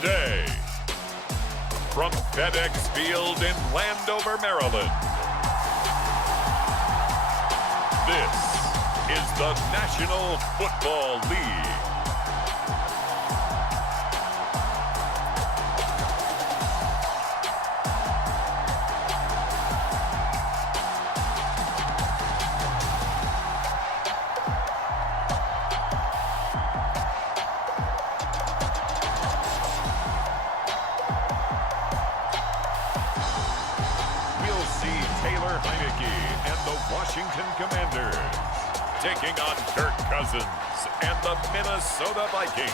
today. From FedEx Field in Landover, Maryland, this is the National Football League. Washington Commanders taking on Kirk Cousins and the Minnesota Vikings.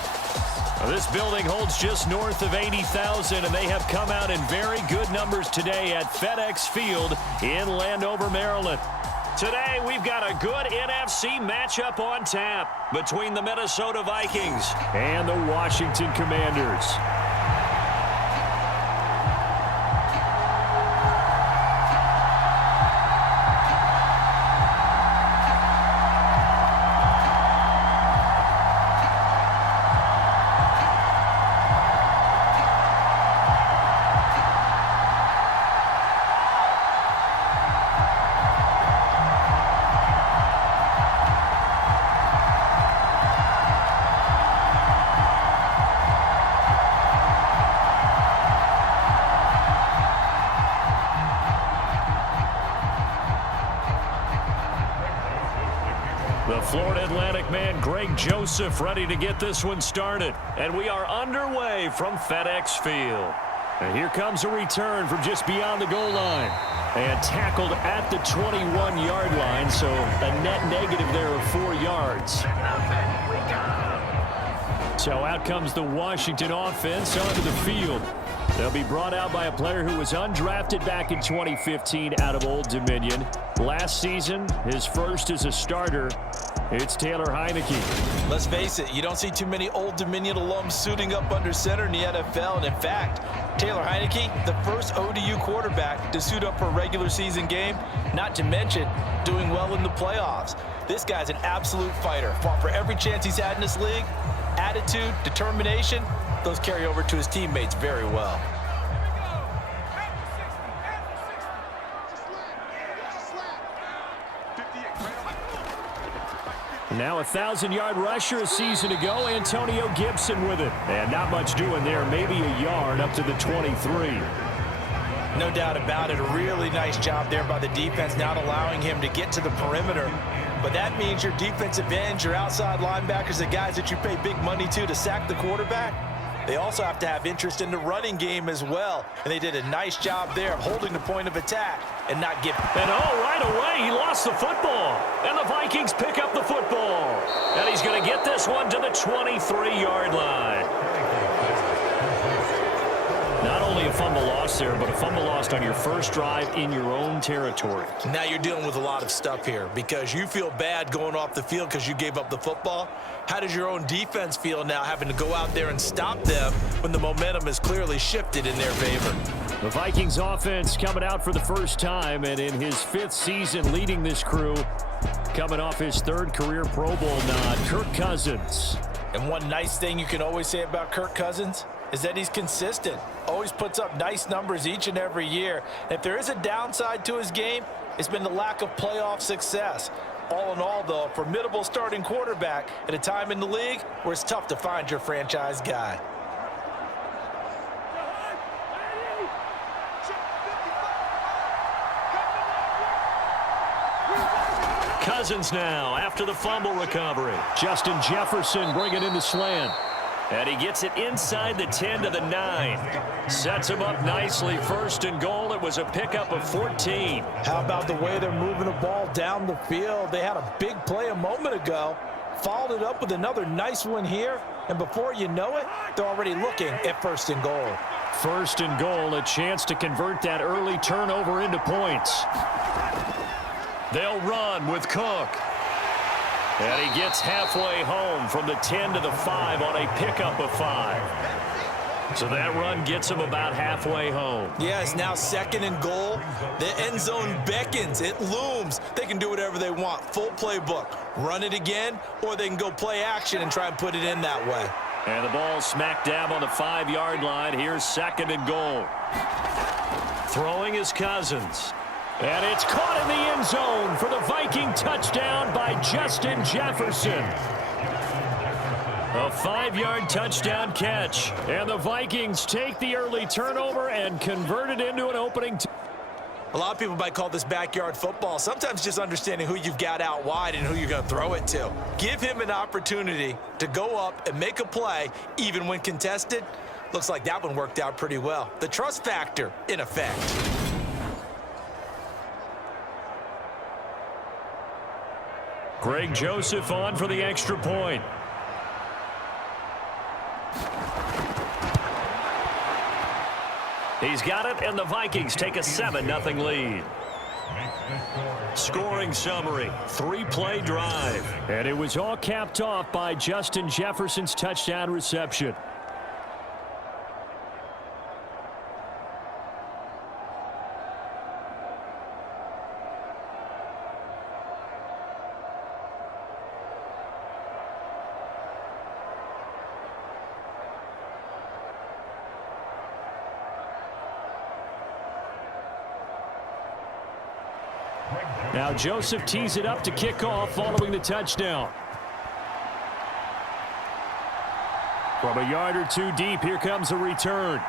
This building holds just north of 80,000, and they have come out in very good numbers today at FedEx Field in Landover, Maryland. Today, we've got a good NFC matchup on tap between the Minnesota Vikings and the Washington Commanders. The Florida Atlantic man, Greg Joseph, ready to get this one started. And we are underway from FedEx Field. And here comes a return from just beyond the goal line. And tackled at the 21-yard line, so a net negative there of 4 yards. So out comes the Washington offense onto the field. They'll be brought out by a player who was undrafted back in 2015 out of Old Dominion. Last season, his first as a starter. It's Taylor Heineke. Let's face it, you don't see too many Old Dominion alums suiting up under center in the NFL. And in fact, Taylor Heineke, the first ODU quarterback to suit up for a regular season game, not to mention doing well in the playoffs. This guy's an absolute fighter. Fought for every chance he's had in this league. Attitude, determination, those carry over to his teammates very well. Now a 1,000-yard rusher a season ago, Antonio Gibson with it. And not much doing there, maybe a yard up to the 23. No doubt about it, a really nice job there by the defense, not allowing him to get to the perimeter. But that means your defensive ends, your outside linebackers, the guys that you pay big money to sack the quarterback, they also have to have interest in the running game as well. And they did a nice job there of holding the point of attack and not giving. And right away, he lost the football. And the Vikings pick up the football. And he's going to get this one to the 23-yard line. Not only a fumble loss there, but a fumble lost on your first drive in your own territory. Now you're dealing with a lot of stuff here because you feel bad going off the field because you gave up the football. How does your own defense feel now having to go out there and stop them when the momentum is clearly shifted in their favor? The Vikings offense coming out for the first time, and in his 5th season leading this crew, coming off his 3rd career Pro Bowl nod, Kirk Cousins. And one nice thing you can always say about Kirk Cousins is that he's consistent. Always puts up nice numbers each and every year. And if there is a downside to his game, it's been the lack of playoff success. All in all, though, a formidable starting quarterback at a time in the league where it's tough to find your franchise guy. Cousins now after the fumble recovery. Justin Jefferson bringing in the slant. And he gets it inside the 10 to the 9. Sets him up nicely. 1st and goal. It was a pickup of 14. How about the way they're moving the ball down the field? They had a big play a moment ago. Followed it up with another nice one here. And before you know it, they're already looking at 1st and goal. 1st and goal. A chance to convert that early turnover into points. They'll run with Cook. And he gets halfway home from the 10 to the 5 on a pickup of 5. So that run gets him about halfway home. Yeah, it's now 2nd and goal. The end zone beckons. It looms. They can do whatever they want. Full playbook. Run it again, or they can go play action and try and put it in that way. And the ball smack dab on the 5-yard line. Here's 2nd and goal. Throwing is Cousins. And it's caught in the end zone for the Viking touchdown by Justin Jefferson. A 5-yard touchdown catch. And the Vikings take the early turnover and convert it into an opening. A lot of people might call this backyard football. Sometimes just understanding who you've got out wide and who you're going to throw it to. Give him an opportunity to go up and make a play, even when contested. Looks like that one worked out pretty well. The trust factor in effect. Greg Joseph on for the extra point. He's got it, and the Vikings take a 7-0 lead. Scoring summary, 3-play drive. And it was all capped off by Justin Jefferson's touchdown reception. Now Joseph tees it up to kick off following the touchdown. From a yard or two deep, here comes a return.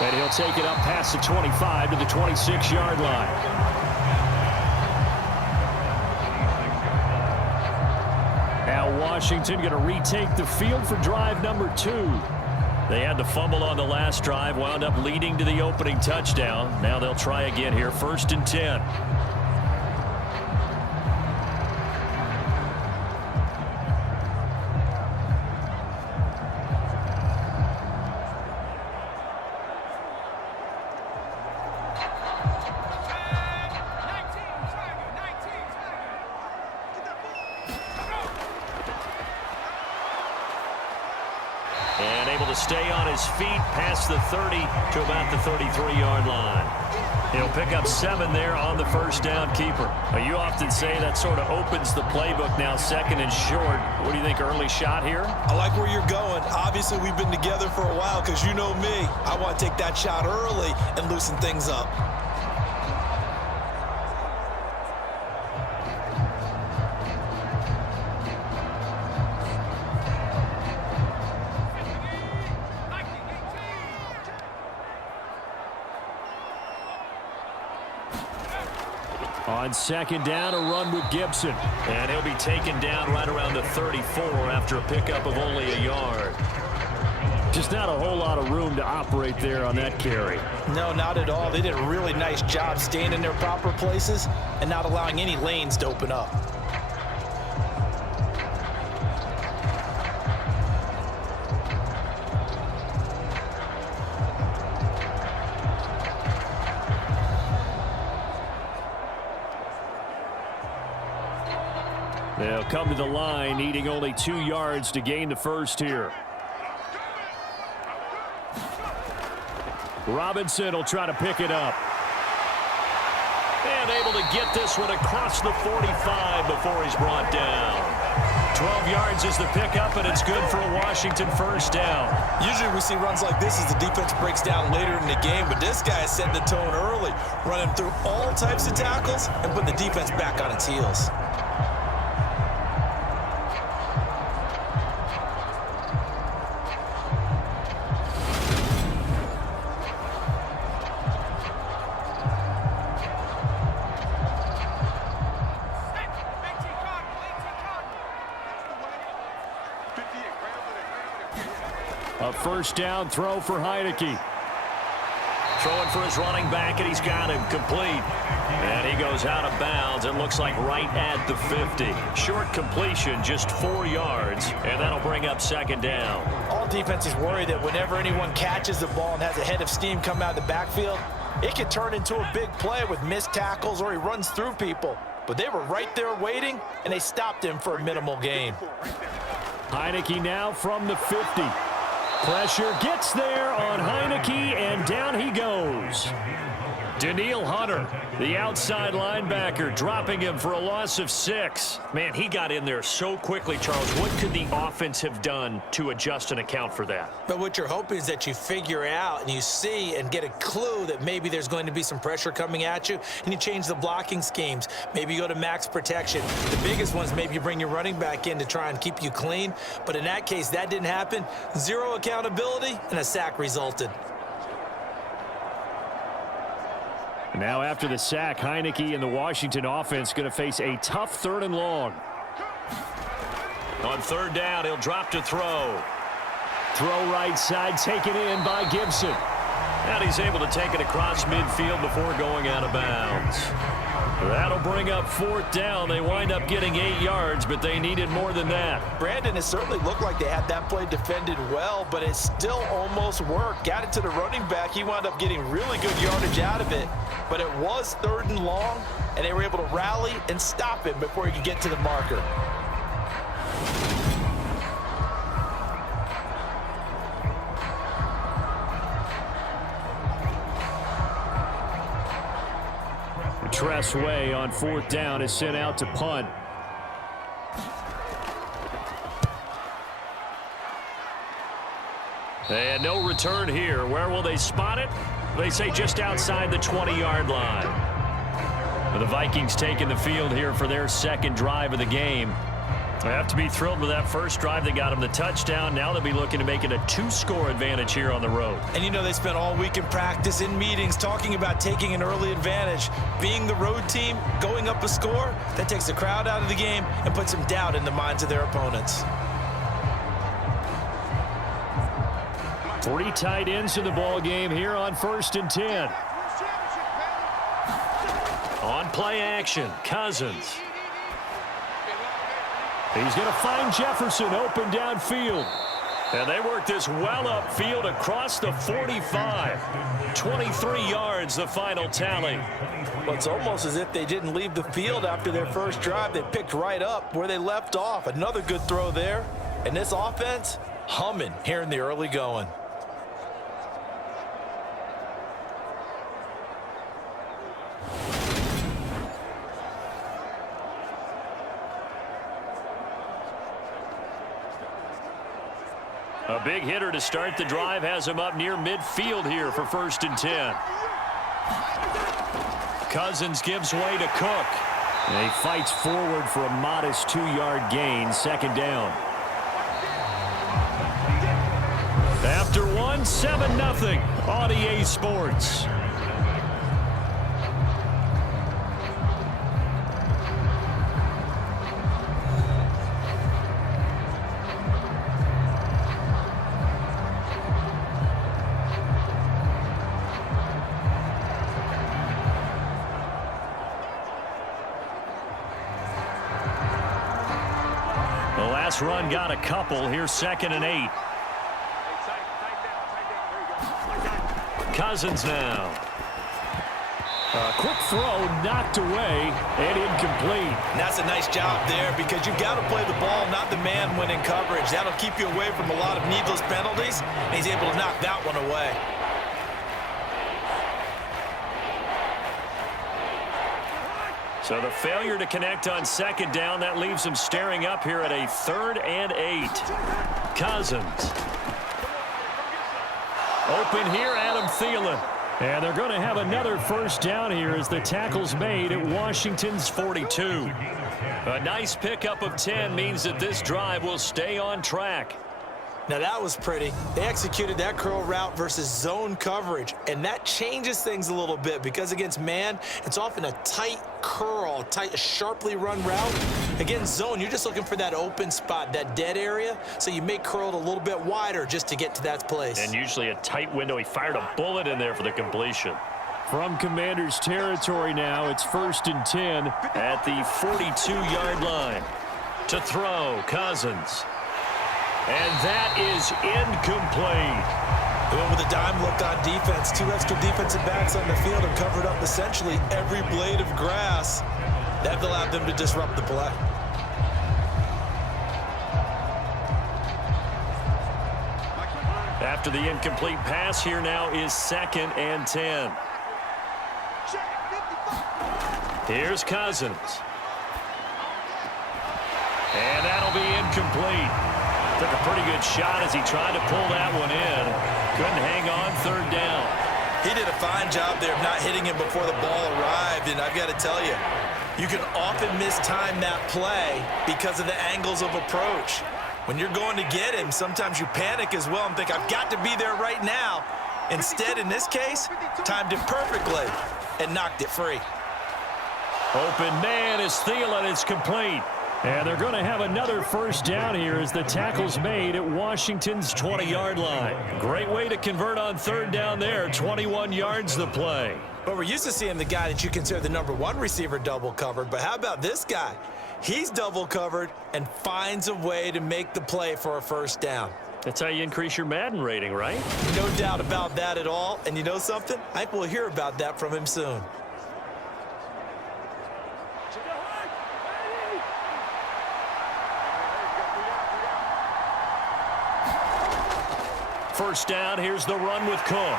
And he'll take it up past the 25 to the 26-yard line. Now Washington going to retake the field for drive number 2. They had the fumble on the last drive, wound up leading to the opening touchdown. Now they'll try again here, 1st and 10. And able to stay on his feet past the 30 to about the 33-yard line. He'll pick up 7 there on the first down keeper. You often say that sort of opens the playbook now, 2nd and short. What do you think, early shot here? I like where you're going. Obviously, we've been together for a while because you know me. I want to take that shot early and loosen things up. On 2nd down, a run with Gibson. And he'll be taken down right around the 34 after a pickup of only a yard. Just not a whole lot of room to operate there on that carry. No, not at all. They did a really nice job staying in their proper places and not allowing any lanes to open up. They'll come to the line, needing only 2 yards to gain the first here. Robinson will try to pick it up. And able to get this one across the 45 before he's brought down. 12 yards is the pickup, and it's good for a Washington first down. Usually we see runs like this as the defense breaks down later in the game, but this guy is setting the tone early, running through all types of tackles and putting the defense back on its heels. A first down throw for Heineke. Throwing for his running back, and he's got him complete. And he goes out of bounds and looks like right at the 50. Short completion, just 4 yards, and that'll bring up 2nd down. All defenses worry that whenever anyone catches the ball and has a head of steam come out of the backfield, it could turn into a big play with missed tackles or he runs through people. But they were right there waiting, and they stopped him for a minimal gain. Heineke now from the 50. Pressure gets there on Heineke, and down he goes. Daniil Hunter, the outside linebacker, dropping him for a loss of 6. Man, he got in there so quickly, Charles. What could the offense have done to adjust and account for that? But what you're hoping is that you figure out and you see and get a clue that maybe there's going to be some pressure coming at you, and you change the blocking schemes. Maybe you go to max protection. The biggest ones, maybe you bring your running back in to try and keep you clean. But in that case, that didn't happen. Zero accountability, and a sack resulted. Now after the sack, Heineke and the Washington offense going to face a tough 3rd and long. On 3rd down, he'll drop to throw. Throw right side, taken in by Gibson. And he's able to take it across midfield before going out of bounds. That'll bring up 4th down. They wind up getting 8 yards, but they needed more than that. Brandon, it certainly looked like they had that play defended well, but it still almost worked. Got it to the running back. He wound up getting really good yardage out of it. But it was 3rd and long, and they were able to rally and stop him before he could get to the marker. Tress Way on 4th down is sent out to punt. And no return here. Where will they spot it? They say just outside the 20-yard line. The Vikings taking the field here for their 2nd drive of the game. They have to be thrilled with that first drive. They got them the touchdown. Now they'll be looking to make it a 2-score advantage here on the road. And you know they spent all week in practice, in meetings, talking about taking an early advantage. Being the road team, going up a score, that takes the crowd out of the game and puts some doubt in the minds of their opponents. 3 tight ends in the ball game here on 1st and 10. On play action, Cousins. He's going to find Jefferson open downfield. And they work this well upfield across the 45. 23 yards, the final tally. Well, it's almost as if they didn't leave the field after their first drive. They picked right up where they left off. Another good throw there. And this offense, humming here in the early going. A big hitter to start the drive has him up near midfield here for 1st and 10. Cousins gives way to Cook. And he fights forward for a modest 2-yard gain, 2nd down. After 1, 7-0 on EA Sports. Run got a couple. Here's 2nd and 8. Cousins now. A quick throw knocked away and incomplete. And that's a nice job there because you've got to play the ball, not the man when in coverage. That'll keep you away from a lot of needless penalties. And he's able to knock that one away. So the failure to connect on 2nd down, that leaves him staring up here at a 3rd and 8. Cousins. Open here, Adam Thielen. And they're going to have another 1st down here as the tackle's made at Washington's 42. A nice pickup of 10 means that this drive will stay on track. Now that was pretty. They executed that curl route versus zone coverage, and that changes things a little bit because against man, it's often a tight curl, tight, sharply run route. Against zone, you're just looking for that open spot, that dead area, so you may curl it a little bit wider just to get to that place. And usually a tight window. He fired a bullet in there for the completion. From Commanders territory now, it's 1st and 10 at the 42-yard line. To throw, Cousins. And that is incomplete. They went with a dime look on defense. 2 extra defensive backs on the field and covered up essentially every blade of grass. That allowed them to disrupt the play. After the incomplete pass, here now is 2nd and 10. Here's Cousins. And that'll be incomplete. Took a pretty good shot as he tried to pull that one in. Couldn't hang on third down. He did a fine job there of not hitting him before the ball arrived, and I've got to tell you, you can often mistime that play because of the angles of approach. When you're going to get him, sometimes you panic as well and think, I've got to be there right now. Instead, in this case, timed it perfectly and knocked it free. Open man is Thielen. It's complete. And they're going to have another first down here as the tackle's made at Washington's 20-yard line. Great way to convert on third down there. 21 yards the play. But we're used to seeing the guy that you consider the #1 receiver double covered. But how about this guy? He's double covered and finds a way to make the play for a first down. That's how you increase your Madden rating, right? No doubt about that at all. And you know something? I think we'll hear about that from him soon. First down, here's the run with Cook.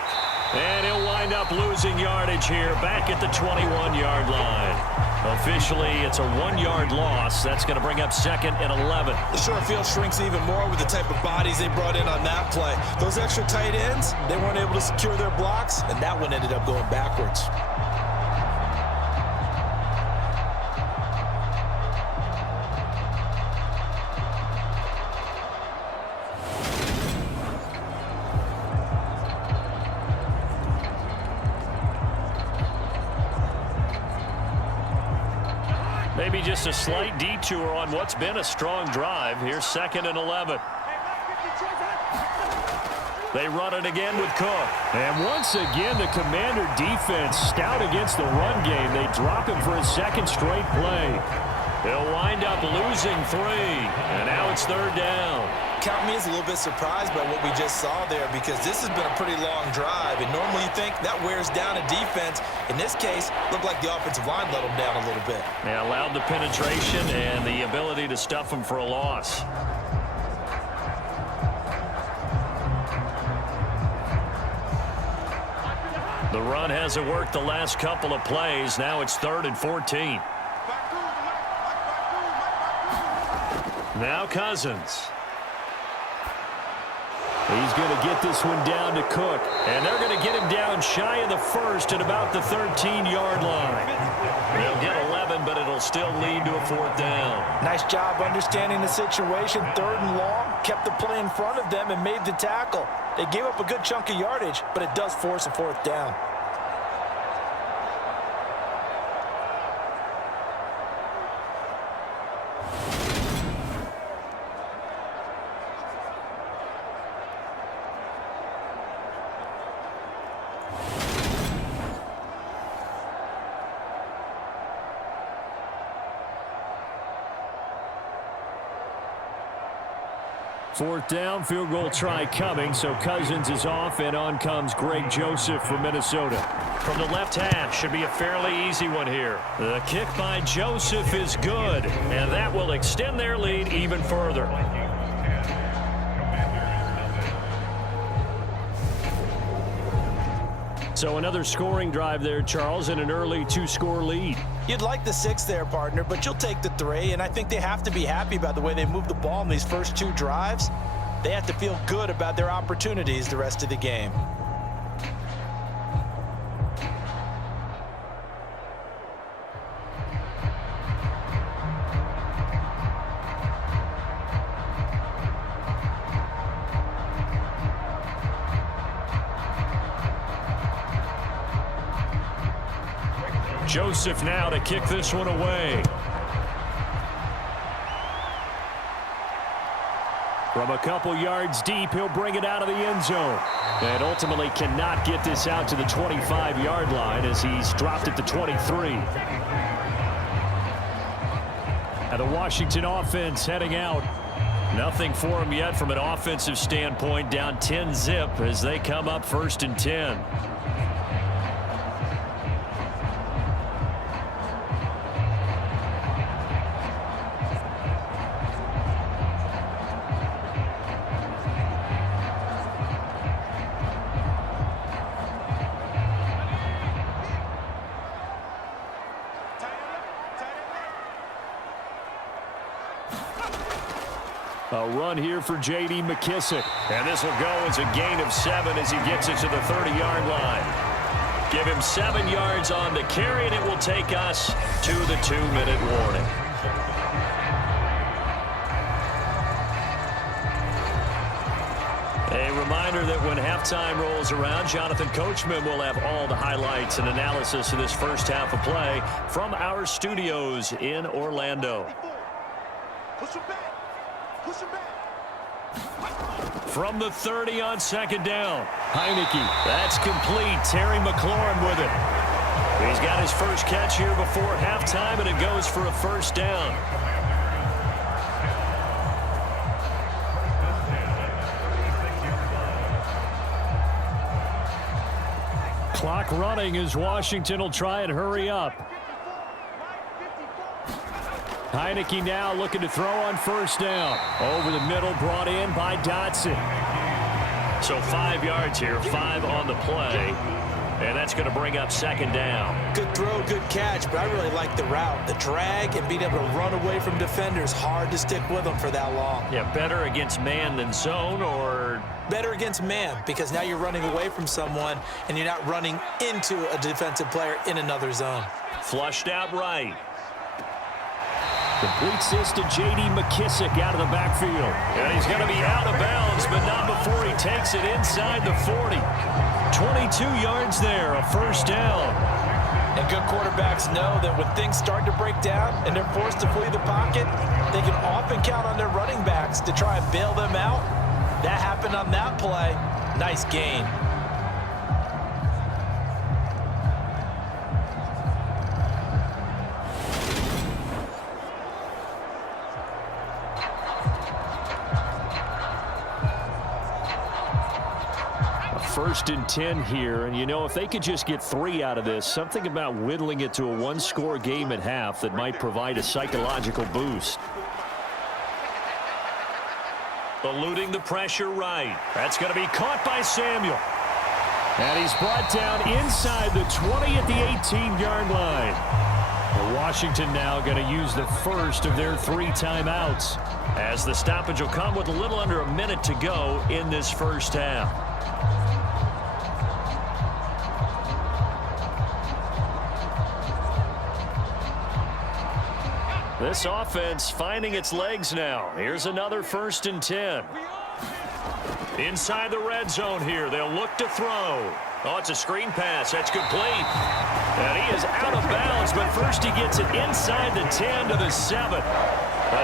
And he'll wind up losing yardage here back at the 21-yard line. Officially, it's a 1-yard loss. That's going to bring up second and 11. The short field shrinks even more with the type of bodies they brought in on that play. Those extra tight ends, they weren't able to secure their blocks, and that one ended up going backwards. Maybe just a slight detour on what's been a strong drive. Here's second and 11. They run it again with Cook. And once again, the Commander defense stout against the run game. They drop him for a second straight play. They'll wind up losing 3. And now it's third down. Count me as a little bit surprised by what we just saw there, because this has been a pretty long drive, and normally you think that wears down a defense. In this case, looked like the offensive line let them down a little bit. They allowed the penetration and the ability to stuff them for a loss. The run hasn't worked the last couple of plays. Now it's 3rd and 14. Now Cousins. He's going to get this one down to Cook. And they're going to get him down shy of the first at about the 13-yard line. They'll get 11, but it'll still lead to a 4th down. Nice job understanding the situation. 3rd and long, kept the play in front of them and made the tackle. They gave up a good chunk of yardage, but it does force a 4th down. Fourth down, field goal try coming, so Cousins is off, and on comes Greg Joseph from Minnesota. From the left half, should be a fairly easy one here. The kick by Joseph is good, and that will extend their lead even further. So another scoring drive there, Charles, and an early 2-score lead. You'd like the 6 there, partner, but you'll take the 3, and I think they have to be happy about the way they moved the ball in these first 2 drives. They have to feel good about their opportunities the rest of the game. Joseph now to kick this one away. From a couple yards deep, he'll bring it out of the end zone. And ultimately cannot get this out to the 25-yard line as he's dropped at the 23. And the Washington offense heading out. Nothing for them yet from an offensive standpoint. Down 10-zip as they come up 1st and 10. A run here for J.D. McKissick. And this will go as a gain of 7 as he gets it to the 30-yard line. Give him 7 yards on the carry, and it will take us to the 2-minute warning. A reminder that when halftime rolls around, Jonathan Coachman will have all the highlights and analysis of this first half of play from our studios in Orlando. From the 30 on second down. Heineke. That's complete. Terry McLaurin with it. He's got his first catch here before halftime, and it goes for a first down. Clock running as Washington will try and hurry up. Heineke now looking to throw on first down. Over the middle, brought in by Dotson. So 5 yards here, 5 on the play. And that's going to bring up second down. Good throw, good catch, but I really like the route. The drag and being able to run away from defenders. Hard to stick with them for that long. Yeah, better against man than zone, or? Better against man, because now you're running away from someone and you're not running into a defensive player in another zone. Flushed out right. Completes this to J.D. McKissick out of the backfield. And he's going to be out of bounds, but not before he takes it inside the 40. 22 yards there, a first down. And good quarterbacks know that when things start to break down and they're forced to flee the pocket, they can often count on their running backs to try and bail them out. That happened on that play. Nice gain. First and 10 here, and you know, if they could just get 3 out of this, something about whittling it to a one-score game at half that might provide a psychological boost. Eluding the pressure right. That's going to be caught by Samuel. And he's brought down inside the 20 at the 18-yard line. Well, Washington now going to use the first of their 3 timeouts, as the stoppage will come with a little under a minute to go in this first half. This offense finding its legs now. Here's another first and 10. Inside the red zone here. They'll look to throw. Oh, it's a screen pass. That's complete. And he is out of bounds, but first he gets it inside the 10 to the 7.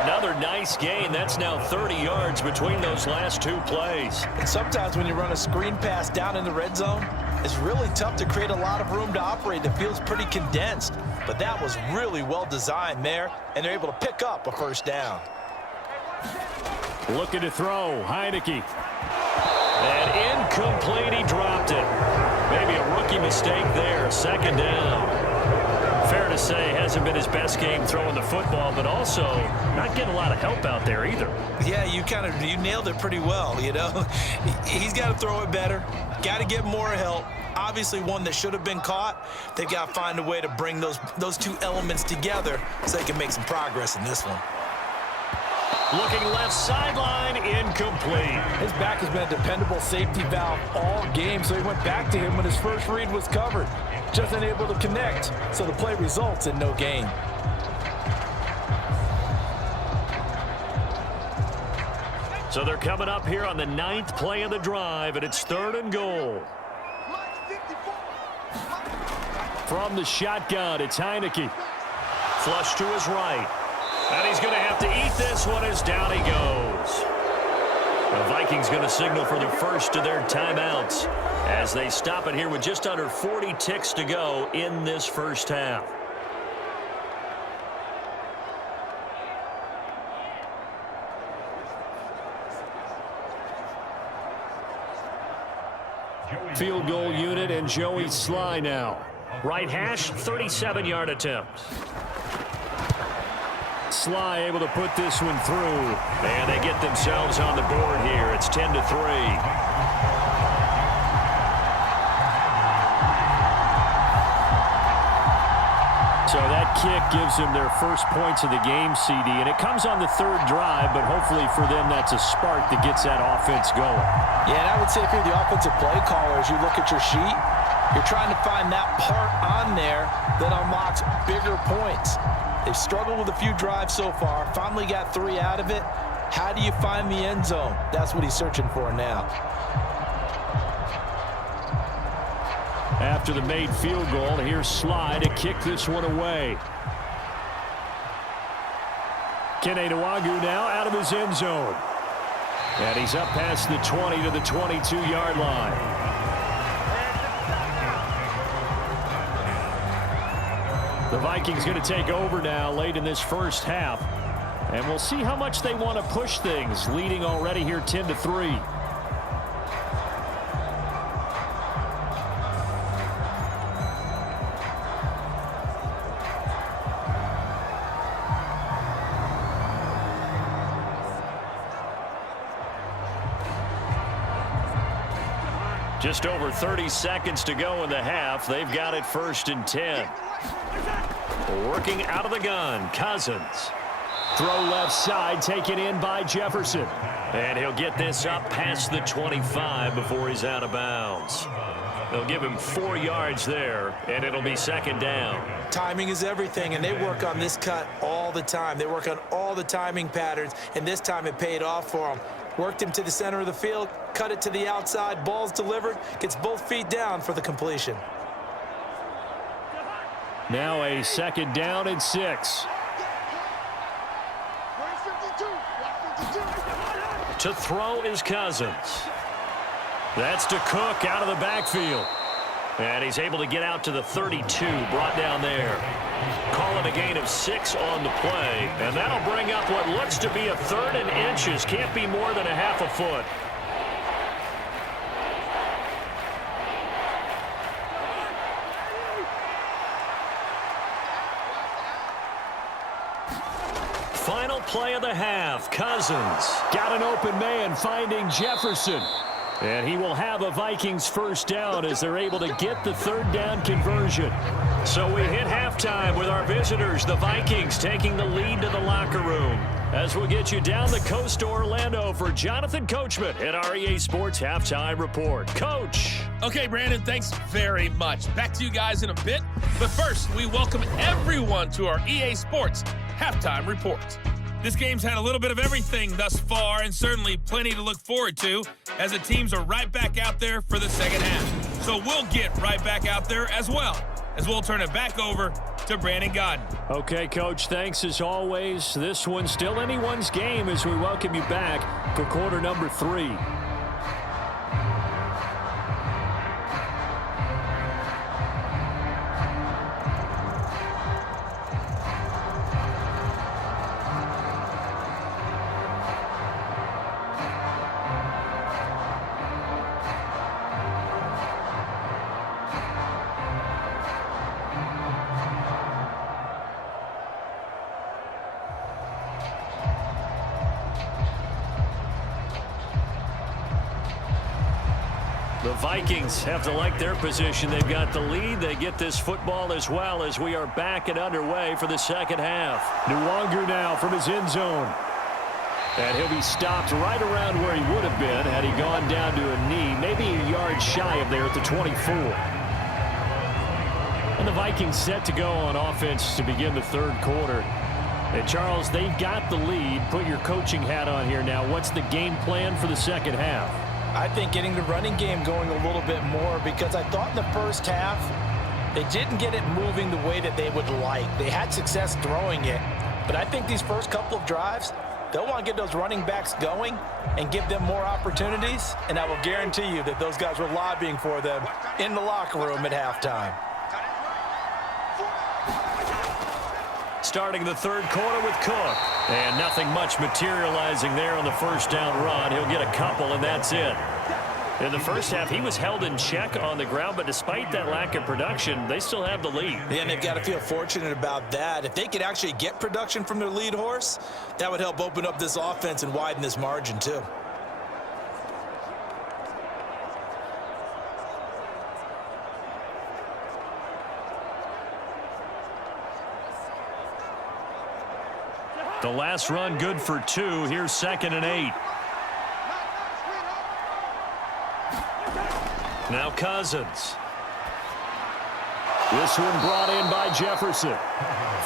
Another nice gain. That's now 30 yards between those last 2 plays. And sometimes when you run a screen pass down in the red zone, it's really tough to create a lot of room to operate. It feels pretty condensed. But that was really well designed there, and they're able to pick up a first down. Looking to throw, Heineke. And incomplete, he dropped it. Maybe a rookie mistake there, second down. Fair to say, hasn't been his best game throwing the football, but also not getting a lot of help out there either. Yeah, you nailed it pretty well, you know. He's got to throw it better, got to get more help. Obviously one that should have been caught. They've got to find a way to bring those 2 elements together so they can make some progress in this one. Looking left sideline, incomplete. His back has been a dependable safety valve all game, so he went back to him when his first read was covered. Just unable to connect, so the play results in no gain. So they're coming up here on the 9th play of the drive, and it's 3rd and goal. From the shotgun, it's Heineke. Flush to his right. And he's going to have to eat this one as down he goes. The Vikings going to signal for the first of their timeouts as they stop it here with just under 40 ticks to go in this first half. Field goal unit and Joey Sly now. Right hash, 37-yard attempt. Sly able to put this one through. And they get themselves on the board here. It's 10-3. So that kick gives them their first points of the game, CD, and it comes on the third drive, but hopefully for them that's a spark that gets that offense going. Yeah, and I would say if you're the offensive play caller, as you look at your sheet, you're trying to find that part on there that unlocks bigger points. They've struggled with a few drives so far, finally got 3 out of it. How do you find the end zone? That's what he's searching for now. After the made field goal, here's Sly to kick this one away. Kene Nwangwu now out of his end zone. And he's up past the 20 to the 22-yard line. The Vikings going to take over now late in this first half. And we'll see how much they want to push things, leading already here 10-3. Just over 30 seconds to go in the half. They've got it 1st and 10. Working out of the gun, Cousins. Throw left side, taken in by Jefferson. And he'll get this up past the 25 before he's out of bounds. They'll give him 4 yards there, and it'll be 2nd down. Timing is everything, and they work on this cut all the time. They work on all the timing patterns, and this time it paid off for them. Worked him to the center of the field, cut it to the outside, ball's delivered, gets both feet down for the completion. Now a 2nd down and 6. To throw is Cousins. That's to Cook out of the backfield. And he's able to get out to the 32, brought down there. Call it a gain of 6 on the play. And that'll bring up what looks to be a 3rd and inches. Can't be more than a half a foot. Final play of the half. Cousins got an open man finding Jefferson. And he will have a Vikings 1st down as they're able to get the 3rd down conversion. So we hit halftime with our visitors, the Vikings, taking the lead to the locker room. As we'll get you down the coast to Orlando for Jonathan Coachman at our EA Sports Halftime Report. Coach. Okay, Brandon, thanks very much. Back to you guys in a bit. But first, we welcome everyone to our EA Sports Halftime Report. This game's had a little bit of everything thus far, and certainly plenty to look forward to, as the teams are right back out there for the second half. So we'll get right back out there as well, as we'll turn it back over to Brandon Godden. Okay, Coach, thanks as always. This one's still anyone's game as we welcome you back for quarter number 3. The Vikings have to like their position. They've got the lead. They get this football as well as we are back and underway for the second half. Nwangwu now from his end zone. And he'll be stopped right around where he would have been had he gone down to a knee, maybe a yard shy of there at the 24. And the Vikings set to go on offense to begin the 3rd quarter. And Charles, they've got the lead. Put your coaching hat on here now. What's the game plan for the second half? I think getting the running game going a little bit more, because I thought in the first half they didn't get it moving the way that they would like. They had success throwing it, but I think these first couple of drives, they'll want to get those running backs going and give them more opportunities, and I will guarantee you that those guys were lobbying for them in the locker room at halftime. Starting the 3rd quarter with Cook. And nothing much materializing there on the 1st down run. He'll get a couple, and that's it. In the first half, he was held in check on the ground, but despite that lack of production, they still have the lead. Yeah, and they've got to feel fortunate about that. If they could actually get production from their lead horse, that would help open up this offense and widen this margin too. The last run good for 2. Here's 2nd and 8. Now Cousins. This one brought in by Jefferson.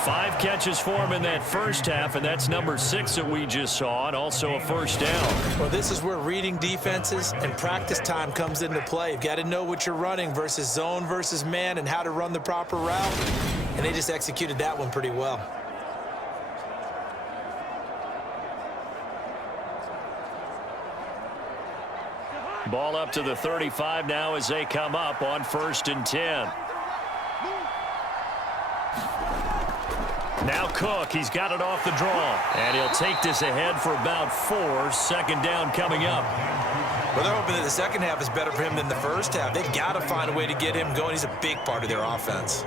5 catches for him in that first half, and that's number 6 that we just saw, and also a first down. Well, this is where reading defenses and practice time comes into play. You've got to know what you're running versus zone versus man and how to run the proper route, and they just executed that one pretty well. Ball up to the 35 now as they come up on 1st and 10. Now Cook, he's got it off the draw. And he'll take this ahead for about 4. 2nd down coming up. Well, they're hoping that the second half is better for him than the first half. They've got to find a way to get him going. He's a big part of their offense.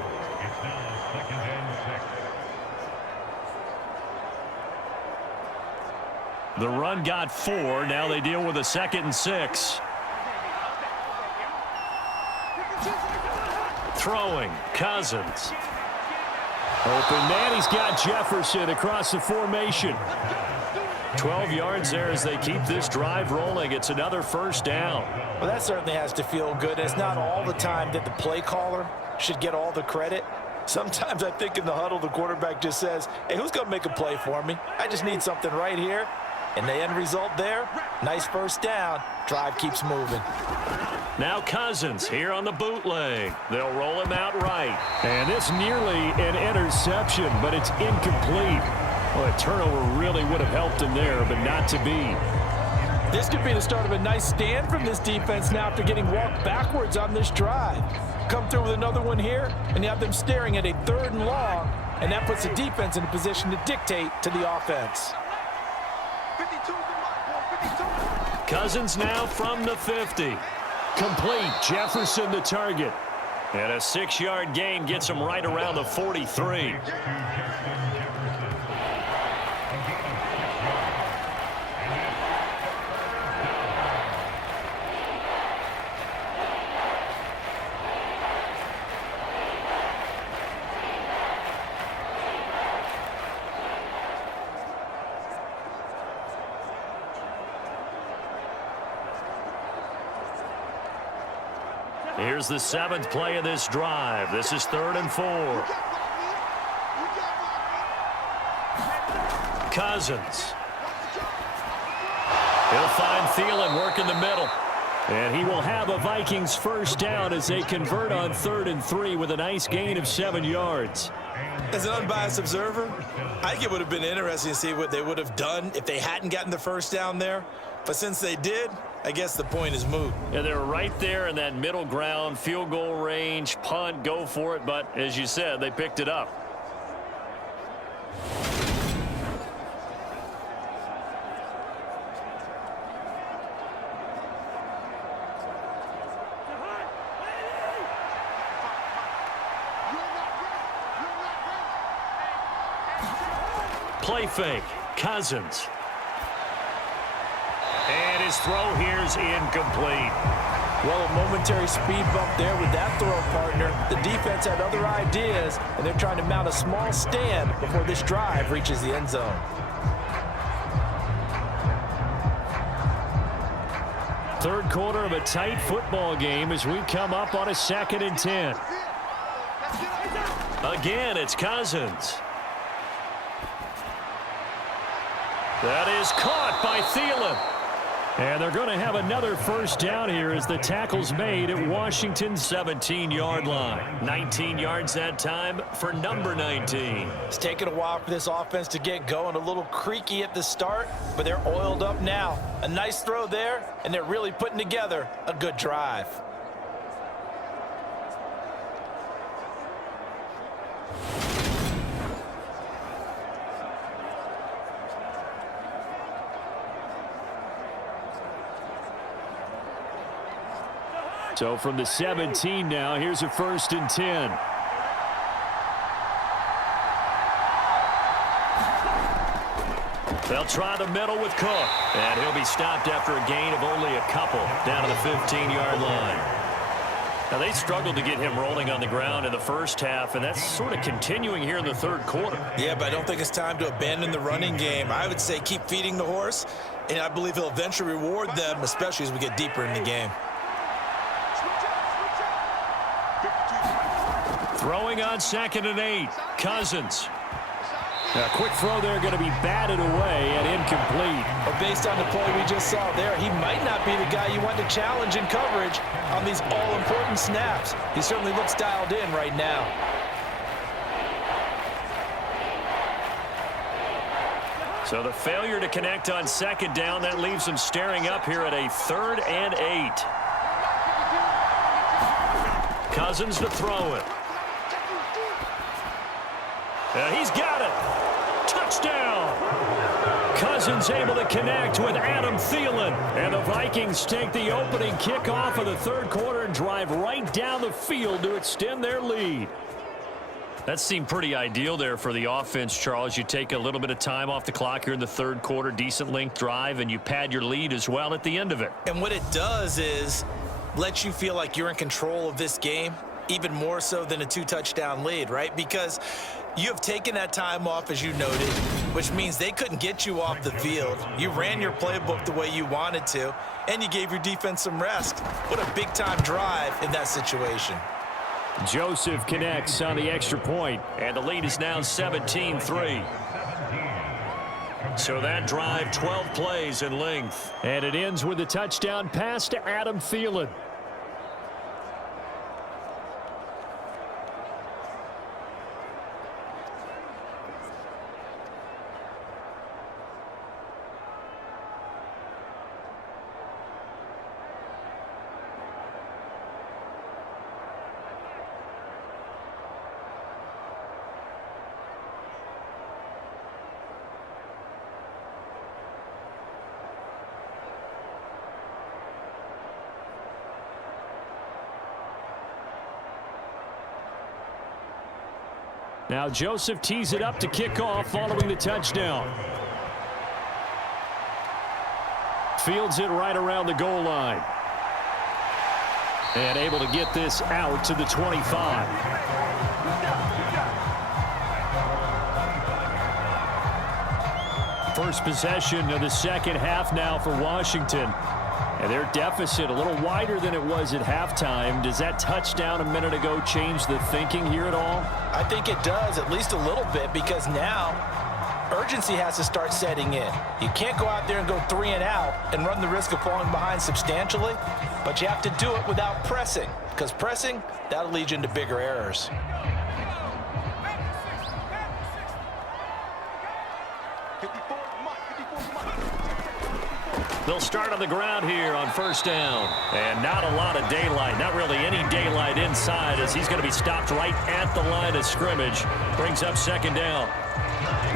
The run got 4. Now they deal with a 2nd and 6. Throwing, Cousins. Open man, he's got Jefferson across the formation. 12 yards there as they keep this drive rolling. It's another first down. Well, that certainly has to feel good. It's not all the time that the play caller should get all the credit. Sometimes I think in the huddle, the quarterback just says, hey, who's going to make a play for me? I just need something right here. And the end result there, nice first down. Drive keeps moving. Now Cousins here on the bootleg. They'll roll him out right. And it's nearly an interception, but it's incomplete. Well, a turnover really would have helped him there, but not to be. This could be the start of a nice stand from this defense now after getting walked backwards on this drive. Come through with another one here, and you have them staring at a 3rd and long, and that puts the defense in a position to dictate to the offense. Cousins now from the 50. Complete. Jefferson the target. And a 6-yard gain gets him right around the 43. Here's the 7th play of this drive. This is 3rd and 4. Cousins. He'll find Thielen working the middle. And he will have a Vikings first down as they convert on 3rd and 3 with a nice gain of 7 yards. As an unbiased observer, I think it would have been interesting to see what they would have done if they hadn't gotten the first down there. But since they did, I guess the point is moot. Yeah, they're right there in that middle ground, field goal range, punt, go for it. But as you said, they picked it up. Play fake, Cousins. And his throw here's incomplete. Well, a momentary speed bump there with that throw partner. The defense had other ideas, and they're trying to mount a small stand before this drive reaches the end zone. Third quarter of a tight football game as we come up on a 2nd and 10. Again, it's Cousins. That is caught by Thielen. And they're going to have another first down here as the tackle's made at Washington's 17-yard line. 19 yards that time for number 19. It's taken a while for this offense to get going. A little creaky at the start, but they're oiled up now. A nice throw there, and they're really putting together a good drive. So from the 17 now, here's a 1st and 10. They'll try the middle with Cook. And he'll be stopped after a gain of only a couple down to the 15-yard line. Now, they struggled to get him rolling on the ground in the first half, and that's sort of continuing here in the third quarter. Yeah, but I don't think it's time to abandon the running game. I would say keep feeding the horse, and I believe he'll eventually reward them, especially as we get deeper in the game. Throwing on 2nd and 8, Cousins. A quick throw there going to be batted away and incomplete. But based on the play we just saw there, he might not be the guy you want to challenge in coverage on these all-important snaps. He certainly looks dialed in right now. So the failure to connect on 2nd down, that leaves him staring up here at a 3rd and 8. Cousins to throw it. He's got it. Touchdown. Cousins able to connect with Adam Thielen. And the Vikings take the opening kickoff of the third quarter and drive right down the field to extend their lead. That seemed pretty ideal there for the offense, Charles. You take a little bit of time off the clock here in the third quarter, decent length drive, and you pad your lead as well at the end of it. And what it does is let you feel like you're in control of this game, even more so than a 2-touchdown lead, right? Because you have taken that time off, as you noted, which means they couldn't get you off the field. You ran your playbook the way you wanted to, and you gave your defense some rest. What a big-time drive in that situation. Joseph connects on the extra point, and the lead is now 17-3. So that drive, 12 plays in length. And it ends with a touchdown pass to Adam Thielen. Now Joseph tees it up to kick off following the touchdown. Fields it right around the goal line. And able to get this out to the 25. First possession of the second half now for Washington. And their deficit a little wider than it was at halftime. Does that touchdown a minute ago change the thinking here at all? I think it does, at least a little bit, because now urgency has to start setting in. You can't go out there and go 3 and out and run the risk of falling behind substantially, but you have to do it without pressing, because pressing, that'll lead you into bigger errors. They'll start on the ground here on first down. And not a lot of daylight. Not really any daylight inside as he's going to be stopped right at the line of scrimmage. Brings up second down.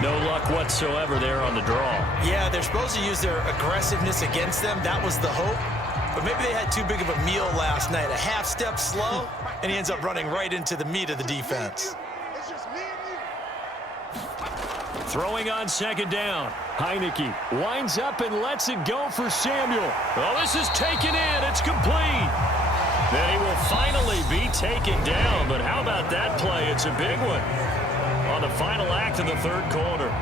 No luck whatsoever there on the draw. Yeah, they're supposed to use their aggressiveness against them. That was the hope. But maybe they had too big of a meal last night. A half step slow, and he ends up running right into the meat of the defense. Throwing on second down. Heineke winds up and lets it go for Samuel. Well, this is taken in. It's complete. Then he will finally be taken down. But how about that play? It's a big one on the final act of the third quarter.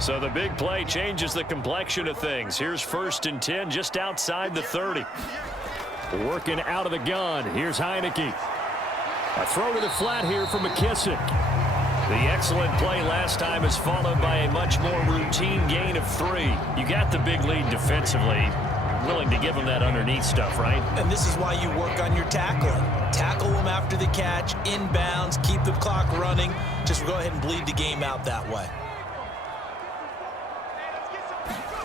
So the big play changes the complexion of things. Here's 1st and 10 just outside the 30. Working out of the gun. Here's Heineke. A throw to the flat here from McKissick. The excellent play last time is followed by a much more routine gain of 3. You got the big lead defensively. Willing to give them that underneath stuff, right? And this is why you work on your tackling. Tackle them after the catch, inbounds, keep the clock running. Just go ahead and bleed the game out that way.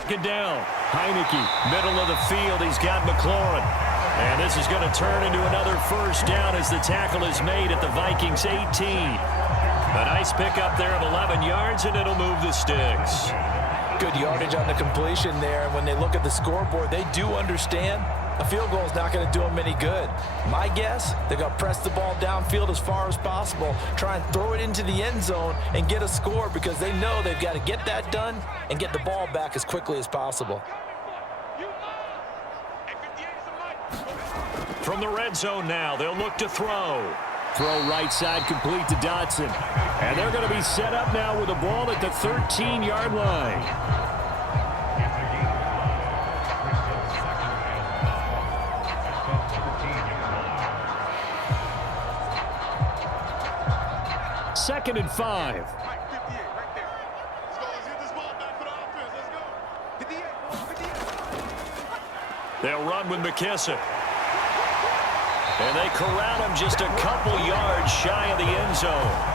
Get down. Heineke, middle of the field. He's got McLaurin. And this is going to turn into another first down as the tackle is made at the Vikings 18. A nice pickup there of 11 yards, and it'll move the sticks. Good yardage on the completion there. And when they look at the scoreboard, they do understand a field goal is not going to do them any good. My guess, they're going to press the ball downfield as far as possible, try and throw it into the end zone and get a score because they know they've got to get that done and get the ball back as quickly as possible. From the red zone now, they'll look to throw. Throw right side complete to Dotson. And they're going to be set up now with the ball at the 13-yard line. Second and 5. They'll run with McKissick. And they corral him just a couple yards shy of the end zone.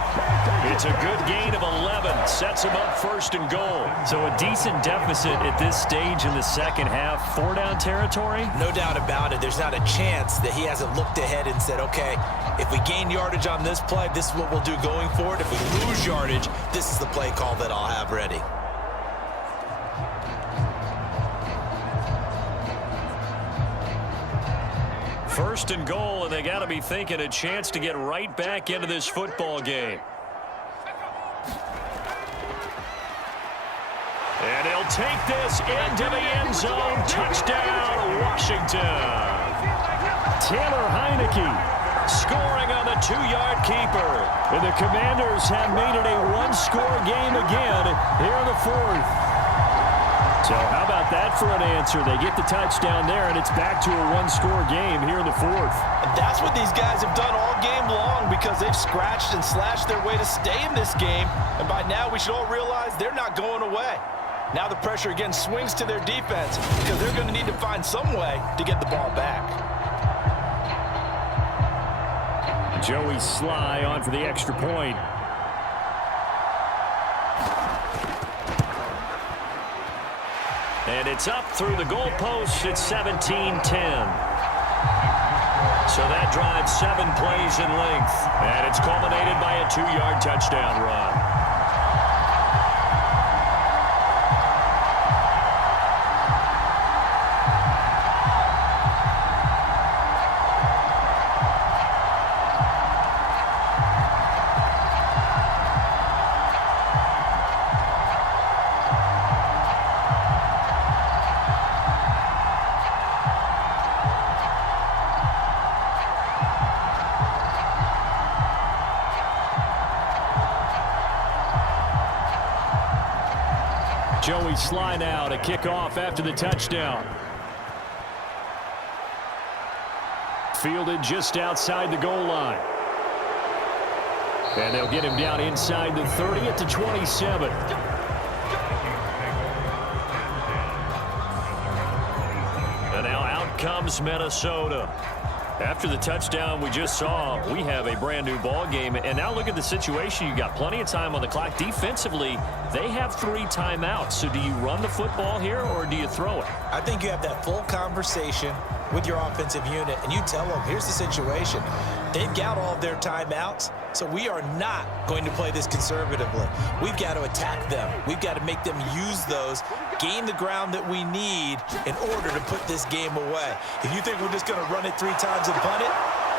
It's a good gain of 11. Sets him up first and goal. So a decent deficit at this stage in the second half. 4-down territory? No doubt about it. There's not a chance that he hasn't looked ahead and said, okay, if we gain yardage on this play, this is what we'll do going forward. If we lose yardage, this is the play call that I'll have ready. First and goal, and they got to be thinking a chance to get right back into this football game. And he'll take this into the end zone. Touchdown, Washington. Taylor Heineke scoring on the 2-yard keeper. And the Commanders have made it a one-score game again here in the fourth. So how about that for an answer? They get the touchdown there, and it's back to a one-score game here in the fourth. And that's what these guys have done all game long because they've scratched and slashed their way to stay in this game. And by now, we should all realize they're not going away. Now the pressure again swings to their defense because they're going to need to find some way to get the ball back. Joey Sly on for the extra point. And it's up through the goalposts. It's 17-10. So that drives 7 plays in length. And it's culminated by a 2-yard touchdown run. Joey Sly now to kick off after the touchdown. Fielded just outside the goal line. And they'll get him down inside the 30 at the 27. And now out comes Minnesota. After the touchdown we just saw, we have a brand new ball game. And now look at the situation. You got plenty of time on the clock. Defensively, they have 3 timeouts. So do you run the football here or do you throw it? I think you have that full conversation with your offensive unit, and you tell them, here's the situation. They've got all of their timeouts, so we are not going to play this conservatively. We've got to attack them. We've got to make them use those, gain the ground that we need in order to put this game away. If you think we're just going to run it 3 times and punt it,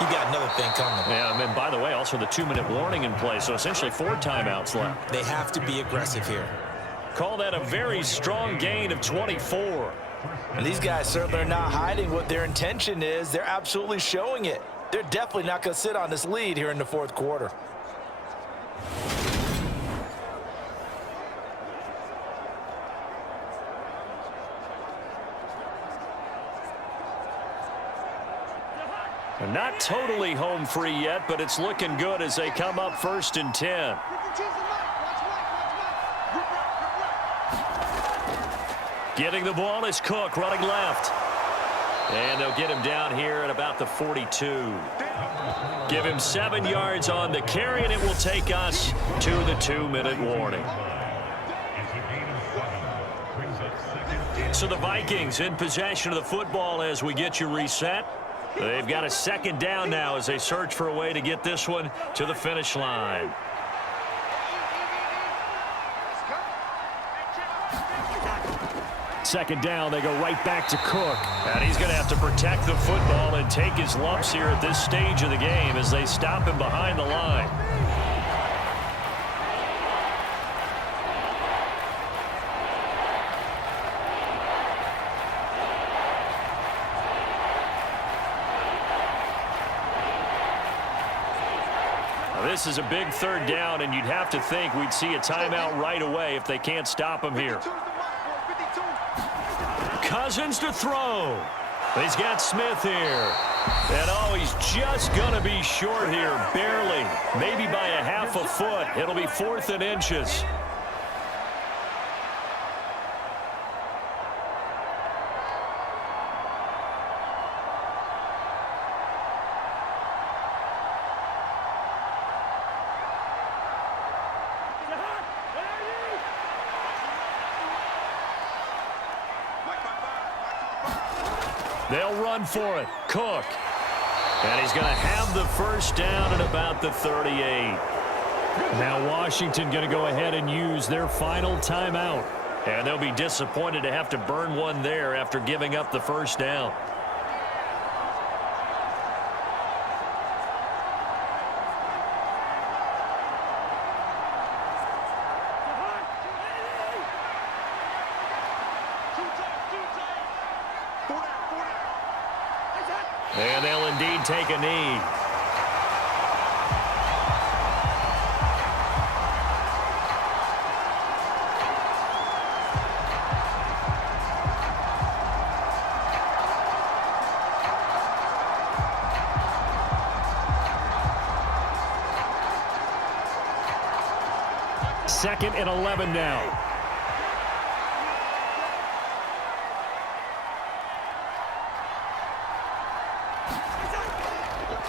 you got another thing coming. Yeah, and then, by the way, also the 2-minute warning in play, so essentially 4 timeouts left. They have to be aggressive here. Call that a very strong gain of 24. And these guys certainly are not hiding what their intention is. They're absolutely showing it. They're definitely not going to sit on this lead here in the fourth quarter. Not totally home free yet, but it's looking good as they come up 1st and 10. Getting the ball is Cook running left. And they'll get him down here at about the 42. Give him 7 yards on the carry, and it will take us to the 2-minute warning. So the Vikings in possession of the football as we get you reset. They've got a 2nd down now as they search for a way to get this one to the finish line. second down, they go right back to Cook. And he's going to have to protect the football and take his lumps here at this stage of the game as they stop him behind the line. This is a big third down, and you'd have to think we'd see a timeout right away if they can't stop him here. Cousins to throw. He's got Smith here. And, oh, he's just going to be short here, barely. Maybe by a half a foot. It'll be 4th and inches. They'll run for it. Cook. And he's going to have the first down at about the 38. Now Washington going to go ahead and use their final timeout. And they'll be disappointed to have to burn one there after giving up the first down. And they'll indeed take a knee. Second and 11 now.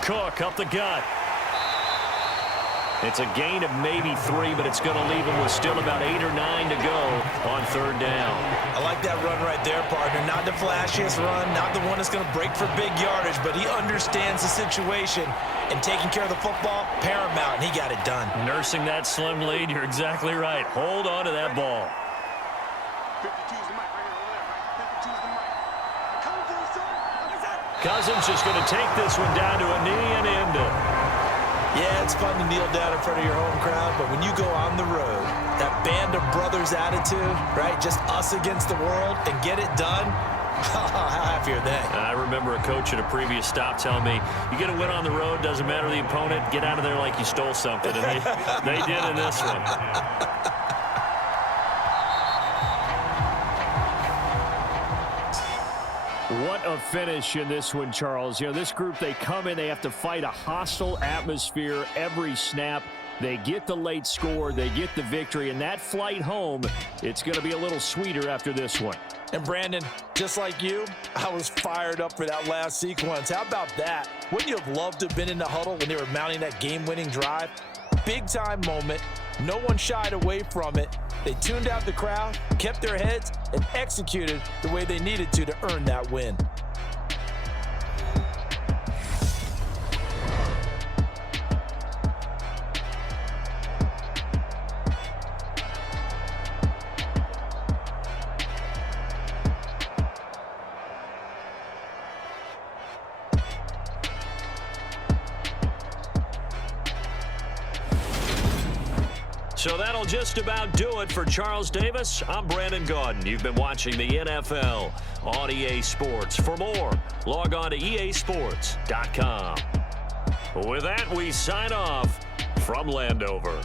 Cook up the gut. It's a gain of maybe 3, but it's going to leave him with still about 8 or 9 to go on third down. I like that run right there, partner. Not the flashiest run, not the one that's going to break for big yardage, but he understands the situation, and taking care of the football, paramount, and he got it done. Nursing that slim lead, you're exactly right. Hold on to that ball. 52's the mic right here, over there, right? 52's the mic. Come for us, son. Cousins just going to take this one down to a knee and end it. Yeah, it's fun to kneel down in front of your home crowd, but when you go on the road, that band of brothers attitude, right? Just us against the world and get it done. How happy are they? I remember a coach at a previous stop telling me, you get a win on the road, doesn't matter the opponent, get out of there like you stole something. And they did in this one. What a finish in this one, Charles. You know, this group, they come in, they have to fight a hostile atmosphere every snap. They get the late score, they get the victory, and that flight home, it's going to be a little sweeter after this one. And Brandon, just like you, I was fired up for that last sequence. How about that? Wouldn't you have loved to have been in the huddle when they were mounting that game-winning drive? Big-time moment. No one shied away from it. They tuned out the crowd, kept their heads, and executed the way they needed to earn that win. So that'll just about do it for Charles Davis. I'm Brandon Gaudin. You've been watching the NFL on EA Sports. For more, log on to easports.com. With that, we sign off from Landover.